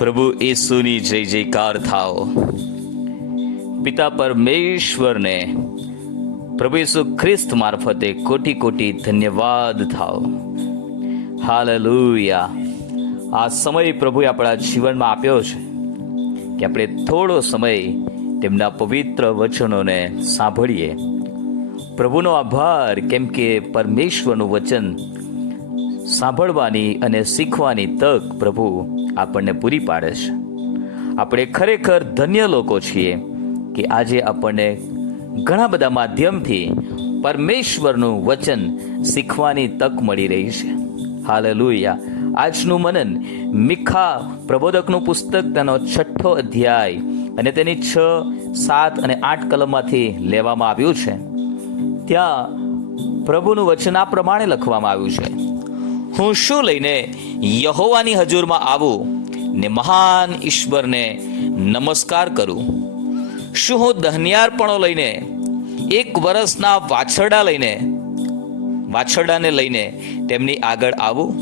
પ્રભુ ઈસુની જય જયકાર થાઓ. પિતા પરમેશ્વરને પ્રભુ ઈસુ ખ્રિસ્ત મારફતે કોટી કોટી ધન્યવાદ થાઓ. હાલેલુયા. આ સમય પ્રભુએ આપણા જીવનમાં આપ્યો છે કે આપણે થોડો સમય તેમના પવિત્ર વચનોને સાંભળીએ. પ્રભુનો આભાર કેમ કે પરમેશ્વરનું વચન સાંભળવાની અને શીખવાની તક પ્રભુ આપણને પૂરી પાડે છે આપણે ખરેખર ધન્ય લોકો છીએ કે આજે આપણને ઘણા બધા માધ્યમથી પરમેશ્વરનું વચન શીખવાની તક મળી રહી છે. હાલેલુયા. આજનું મનન મિખા પ્રબોધકનું પુસ્તક તેનો છઠ્ઠો અધ્યાય અને તેની છ, સાત અને આઠ કલમમાંથી લેવામાં આવ્યું છે. ત્યાં પ્રભુનું વચન આ પ્રમાણે લખવામાં આવ્યું છે. હું શું લઈને યહોવાની હજુરમાં આવું ને મહાન ઈશ્વરને નમસ્કાર કરું. શું હું દહનિયારપણો લઈને, એક વર્ષના વાછરડા લઈને, વાછરડાને લઈને તેમની આગળ આવું?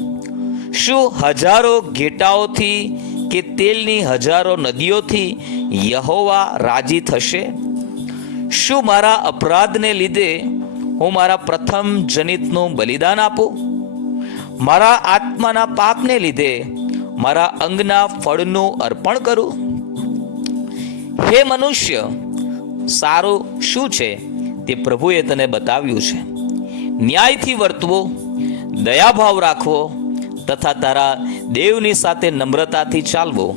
શું હજારો ઘેટાઓથી કે તેલની હજારો નદીઓથી યહોવા રાજી થશે? શું મારા અપરાધને લીધે હું મારા પ્રથમ જનિતનું બલિદાન આપું? મારા આત્માના પાપને લીધે મારા અંગના ફળનું અર્પણ કરું. હે મનુષ્ય, સારું શું છે? તે પ્રભુએ તને બતાવ્યું છે. ન્યાયથી વર્તવો, દયાભાવ રાખવો તથા તારા દેવની સાથે નમ્રતાથી ચાલવો.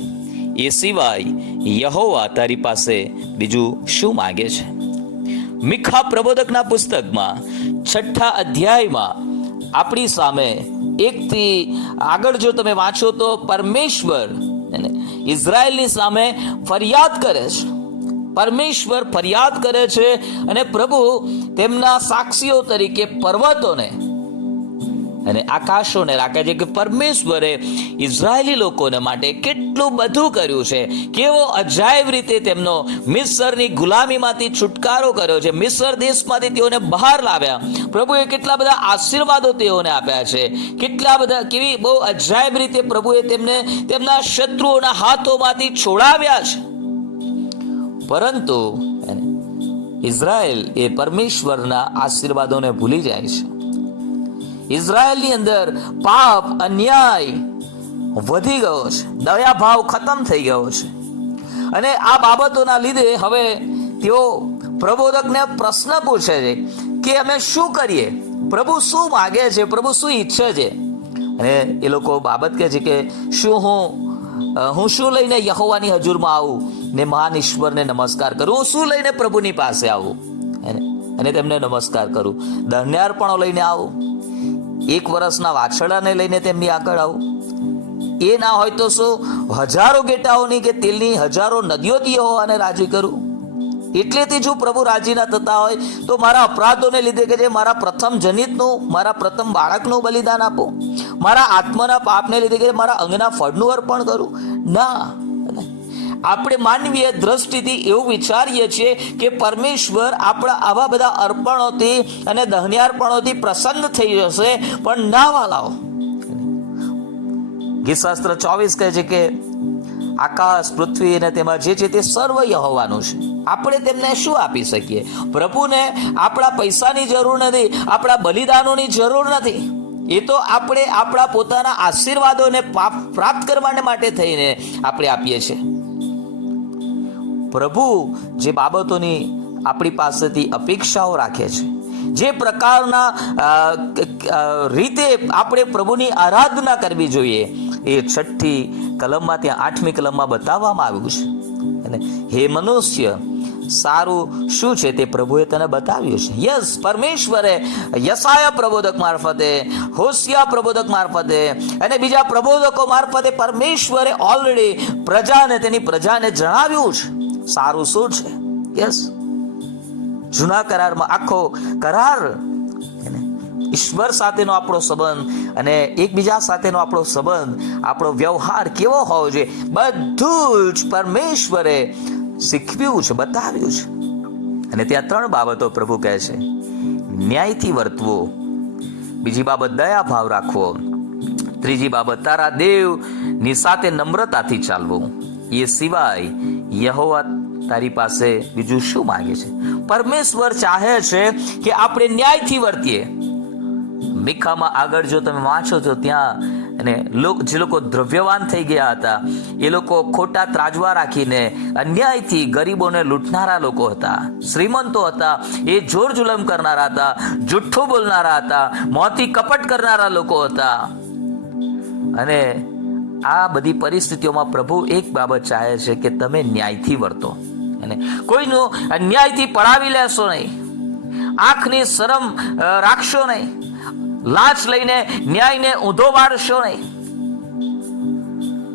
એ સિવાય યહોવા તારી પાસે બીજું શું માગે છે? મિખા પ્રબોધકના પુસ્તકમાં છઠ્ઠા અધ્યાયમાં આપણી સામે એકથી આગળ જો તમે વાંચો તો પરમેશ્વર ઇઝરાયલની સામે ફરિયાદ કરે છે. પરમેશ્વર ફરિયાદ કરે છે અને પ્રભુ તેમના સાક્ષીઓ તરીકે પર્વતોને અને આકાશોને રાખે છે કે પરમેશ્વરે ઇઝરાયેલી લોકોને માટે કેટલું બધું કર્યું છે. કેવો અજાયબ રીતે તેમનો મિસરની ગુલામીમાંથી છુટકારો કર્યો છે. મિસર દેશમાંથી તેઓને બહાર લાવ્યા. પ્રભુએ કેટલા બધા આશીર્વાદો તેઓને આપ્યા છે. કેટલા બધા કેવી બહુ અજાયબ રીતે પ્રભુએ તેમને તેમના શત્રુઓના હાથોમાંથી છોડાવ્યા છે. પરંતુ ઇઝરાયલ એ પરમેશ્વરના આશીર્વાદોને ભૂલી જાય છે. ઇઝરાયલની અંદર પાપ, અન્યાય વધી ગયો છે. દયા ભાવ ખતમ થઈ ગયો છે. અને આ બાબતોના લીધે હવે તેઓ પ્રબોધકને પ્રશ્ન પૂછે છે કે અમે શું કરીએ? પ્રભુ શું માગે છે? પ્રભુ શું ઈચ્છે છે? અને એ લોકો બાબત કહે છે કે શું હું હું શું લઈને યહોવાની હજુરમાં આવું? ને મહાન ઈશ્વરને નમસ્કાર કરું. હું શું લઈને પ્રભુની પાસે આવું? અને તેમને નમસ્કાર કરું. ધન્યાર્પણો લઈને આવું. એક વર્ષના વાછરડાને લઈને તેમની આગળ આવું. એ ના હોય તો શું? હજારો ગેટાઓની કે તેલની હજારો નદીઓથી હોવાને રાજી કરું? એટલેથી જો પ્રભુ રાજી ના થતા હોય, તો મારા અપરાધોને લીધે કે જે મારા પ્રથમ જનિતનું, મારા પ્રથમ બાળકનું બલિદાન આપો. મારા આત્માના પાપને લીધે કે મારા અંગના ફળનું અર્પણ કરું. ના. આપણે માનવીય દ્રષ્ટિથી એવું વિચારીએ છીએ કે પરમેશ્વર આપણા આવા બધા અર્પણોથી અને દહન્યાર્પણોથી પ્રસન્ન થઈ જશે, પણ ના વાલાઓ. ગીતશાસ્ત્ર ચોવીસ કહે છે કે આકાશ, પૃથ્વી અને તેમાં જે છે તે સર્વ યહોવાનું છે. આપણે તેમને શું આપી શકીએ? પ્રભુને આપણા પૈસાની જરૂર નથી, આપણા બલિદાનોની જરૂર નથી. એ તો આપણે આપણા પોતાના આશીર્વાદોને પ્રાપ્ત કરવા માટે થઈને આપણે આપીએ છીએ. પ્રભુ જે બાબતોની આપણી પાસેથી અપેક્ષાઓ રાખે છે, જે પ્રકારના રીતે આપણે પ્રભુની આરાધના કરવી જોઈએ, એ છઠ્ઠી કલમમાં ત્યાં આઠમી કલમમાં બતાવવામાં આવ્યું છે. અને હે મનુષ્ય, સારું શું છે તે પ્રભુએ તને બતાવ્યું છે? યસ, પરમેશ્વરે યસાયા પ્રબોધક મારફતે, હોશિયા પ્રબોધક મારફતે અને બીજા પ્રબોધકો મારફતે પરમેશ્વરે ઓલરેડી પ્રજાને તેની પ્રજાને જણાવ્યું છે. સારું શું છે? યસ જૂના કરારમાં, આખો કરાર ઈશ્વર સાથેનો આપણો સંબંધ અને એકબીજા સાથેનો આપણો સંબંધ, આપણો વ્યવહાર કેવો હોવો જોઈએ, બધું જ પરમેશ્વરે શીખવ્યું છે, બતાવ્યું છે. અને ત્યાં ત્રણ બાબતો પ્રભુ કહે છે. ન્યાયથી વર્તવો. બીજી બાબત, દયા ભાવ રાખવો. ત્રીજી બાબત, તારા દેવની સાથે નમ્રતાથી ચાલવું. એ સિવાય યહોવા તારી પાસે બીજું શું માંગે છે? પરમેશ્વર ચાહે છે કે આપણે ન્યાયથી વર્તીએ. મીખામાં આગળ જો તમે વાંચો તો ત્યાં અને જે લોકો દ્રવ્યવાન થઈ ગયા હતા, એ લોકો ખોટા ત્રાજવા રાખીને અન્યાયથી ગરીબોને લૂંટનારા લોકો હતા, શ્રીમંતો હતા, એ જોર જુલમ કરનારા હતા, જુઠ્ઠું બોલનારા હતા મોતી કપટ કરનારા લોકો હતા. અને આ બધી પરિસ્થિતિઓમાં પ્રભુ એક બાબત ચાહે છે કે તમે ન્યાયથી વર્તો. અને કોઈનું અન્યાયથી પડાવી લેશો નહીં. આંખની શરમ રાખશો નહીં. લાંચ લઈને ન્યાયને ઊંધો વાળશો નહીં.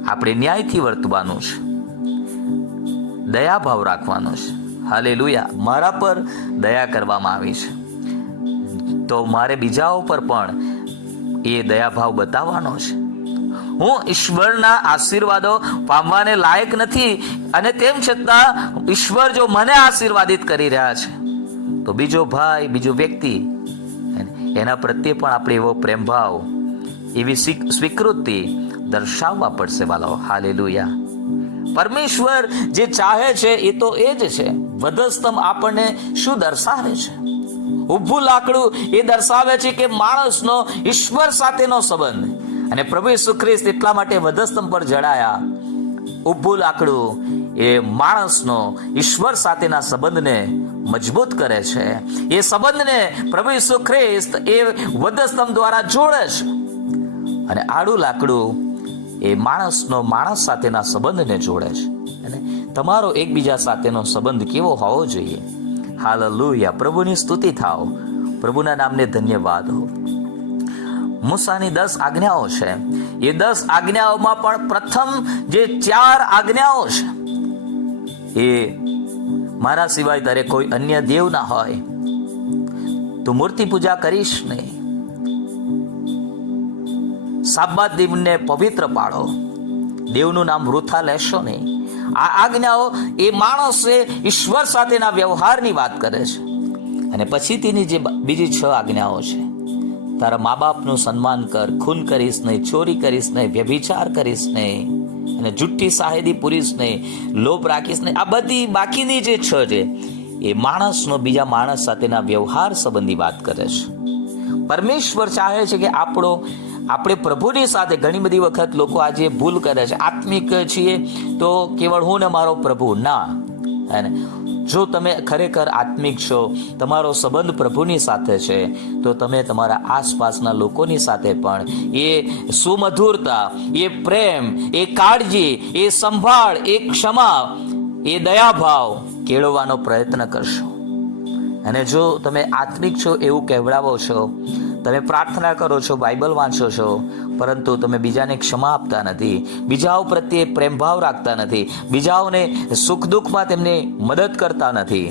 આપણે ન્યાયથી વર્તવાનું છે. દયાભાવ રાખવાનો છે. હાલે મારા પર દયા કરવામાં આવી છે. તો મારે બીજાઓ પર પણ એ દયાભાવ બતાવવાનો છે. હું ઈશ્વરના આશીર્વાદો પામવાને લાયક નથી અને તેમ છતાં ઈશ્વર જો મને આશીર્વાદિત કરી રહ્યા છે, તો બીજો ભાઈ, બીજો વ્યક્તિ એના પ્રત્યે પણ આપણે એવો પ્રેમભાવ એવી સ્વીકૃતિ દર્શાવવા પડશે, વાલો. હાલેલુયા. પરમેશ્વર જે ચાહે છે, એ તો એ જ છે. વધસ્તમ આપણને શું દર્શાવે છે? ઊભું લાકડું એ દર્શાવે છે કે માણસનો ઈશ્વર સાથેનો સંબંધ. અને પ્રભુ ઈસુ ખ્રિસ્ત એટલા માટે વધસ્તંભ પર જડાયા. ઉભું લાકડું એ માણસનો ઈશ્વર સાથેના સંબંધને મજબૂત કરે છે. એ સંબંધને પ્રભુ ઈસુ ખ્રિસ્ત એ વધસ્તંભ દ્વારા જોડે છે. અને આડું લાકડું એ માણસનો માણસ સાથેના સંબંધને જોડે છે. અને તમારો એકબીજા સાથેનો સંબંધ કેવો હોવો જોઈએ? હાલેલુયા. પ્રભુની સ્તુતિ થાવ. પ્રભુના નામને ધન્યવાદ હો. મૂસાની દસ આજ્ઞાઓ છે. એ દસ આજ્ઞાઓમાં પણ પ્રથમ જે ચાર આજ્ઞાઓ છે, એ મારા સિવાય તારે કોઈ અન્ય દેવ ના હોય, તું મૂર્તિ પૂજા કરીશ નહીં. સાબાત દેવને પવિત્ર પાડો. દેવનું નામ વૃથા લેશો નહીં. આ આજ્ઞાઓ એ માણસે ઈશ્વર સાથેના વ્યવહારની વાત કરે છે. અને પછી તેની જે બીજી છ આજ્ઞાઓ છે. તારા મા બાપનું સન્માન કર, ખૂન કરીશ નહીં, ચોરી કરીશ નહીં, વ્યભિચાર કરીશ નહીં અને જુઠ્ઠી સાહેદી પૂરીશ નહીં, લોભ રાખીશ નહીં. આ બધી બાકીની જે છ છે, એ માણસનો બીજા માણસ સાથેના વ્યવહાર સંબંધી વાત કરે છે. પરમેશ્વર ચાહે છે કે આપણો, આપણે પ્રભુની સાથે ઘણી બધી વખત લોકો આજે ભૂલ કરે છે. આત્મિક છીએ તો કેવળ હું ને મારો પ્રભુ? ના. અને જો તમે ખરેખર આત્મિક છો, તમારો સંબંધ પ્રભુની સાથે છે, તો તમે તમારા આસપાસના લોકોની સાથે પણ એ સુમધુરતા, એ પ્રેમ, એ કાળજી, એ સંભાળ, એ ક્ષમા, એ દયાભાવ કેળવવાનો પ્રયત્ન કરશો. અને જો તમે આત્મિક છો એવું કહેવડાવો છો તમે પ્રાર્થના કરો છો, બાઇબલ વાંચો છો, પરંતુ તમે બીજાને ક્ષમા આપતા નથી, બીજાઓ પ્રત્યે પ્રેમભાવ રાખતા નથી, બીજાઓને સુખ દુઃખમાં તેમને મદદ કરતા નથી.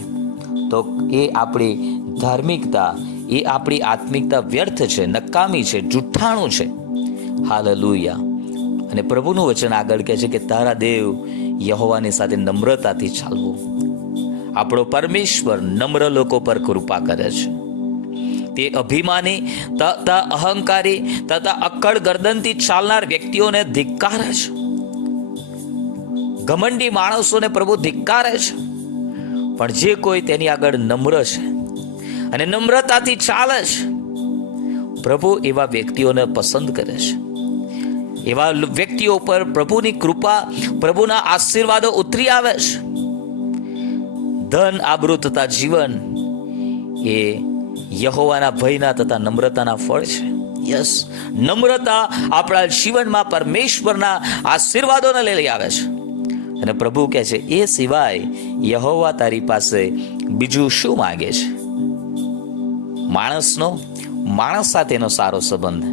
તો એ આપણી ધાર્મિકતા, એ આપણી આત્મિકતા વ્યર્થ છે, નકામી છે, જુઠ્ઠાણું છે. હાલેલુયા. અને પ્રભુનું વચન આગળ કહે છે કે તારા દેવ યહોવાની સાથે નમ્રતાથી ચાલવું. આપણો પરમેશ્વર નમ્ર લોકો પર કૃપા કરે છે. તે અભિમાની તથા અહંકારી તથા અક્કડ ગરદનથી ચાલનાર વ્યક્તિઓને ધિક્કારે છે. ઘમંડી માણસોને પ્રભુ ધિક્કારે છે. પણ જે કોઈ તેની આગળ નમ્ર છે અને નમ્રતાથી ચાલે છે, પ્રભુ એવા વ્યક્તિઓને પસંદ કરે છે. એવા વ્યક્તિઓ પર પ્રભુની કૃપા, પ્રભુના આશીર્વાદો ઉતરી આવે છે. ધન આબરૂ તથા જીવન એ યહોવાના ભયના તથા નમ્રતાના ફળ છે. યસ નમ્રતા આપણા જીવનમાં પરમેશ્વરના આશીર્વાદોને લઈ આવે છે. અને પ્રભુ કહે છે એ સિવાય યહોવા તારી પાસે બીજું શું માંગે છે? માણસનો માણસ સાથેનો સારો સંબંધ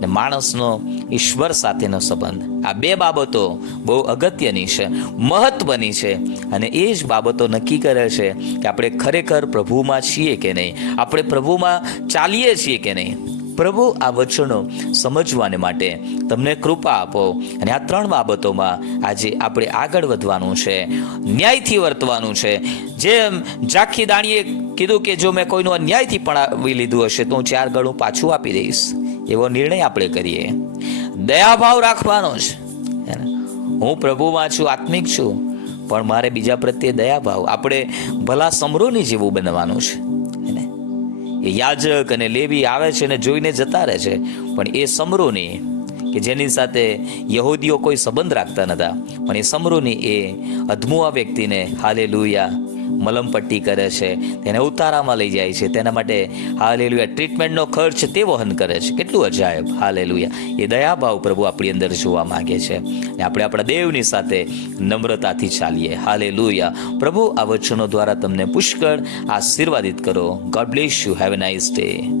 ને માણસનો ઈશ્વર સાથેનો સંબંધ. આ બે બાબતો બહુ અગત્યની છે, મહત્વની છે અને એ જ બાબતો નક્કી કરે છે કે આપણે ખરેખર પ્રભુમાં છીએ કે નહીં. આપણે પ્રભુમાં ચાલીએ છીએ કે નહીં. પ્રભુ આ વચનો સમજવાને માટે તમને કૃપા આપો. અને આ ત્રણ બાબતોમાં આજે આપણે આગળ વધવાનું છે, ન્યાયથી વર્તવાનું છે. જેમ ઝાંખી દાણીએ કીધું કે જો મેં કોઈનું અન્યાયથી પણ આવી લીધું હશે તો હું ચાર ગણું પાછું આપી દઈશ. એવો નિર્ણય આપણે કરીએ. દયાભાવ રાખવાનો છે હું પ્રભુમાં છું, આત્મિક છું, પણ મારે બીજા પ્રત્યે દયાભાવ. આપણે ભલા સમરોની જેવું બનવાનું છે. એ યાજક અને લેવી આવે છે ને જોઈને જતા રહે છે. પણ એ સમરોની કે જેની સાથે યહૂદીઓ કોઈ સંબંધ રાખતા નતા, પણ એ સમરોની એ અધમુઆ વ્યક્તિને હાલે મલમપટ્ટી કરે છે, તેને ઉતારામાં લઈ જાય છે, તેના માટે હાલેલુયા ટ્રીટમેન્ટનો ખર્ચ તે વહન કરે છે. કેટલું અજાયબ, હાલેલુયા. એ દયાભાવ પ્રભુ આપણી અંદર જોવા માંગે છે. અને આપણે આપણા દેવની સાથે નમ્રતાથી ચાલીએ. હાલેલુયા. પ્રભુ, આ વચનો દ્વારા તમને પુષ્કળ આશીર્વાદિત કરો. God bless you have a nice day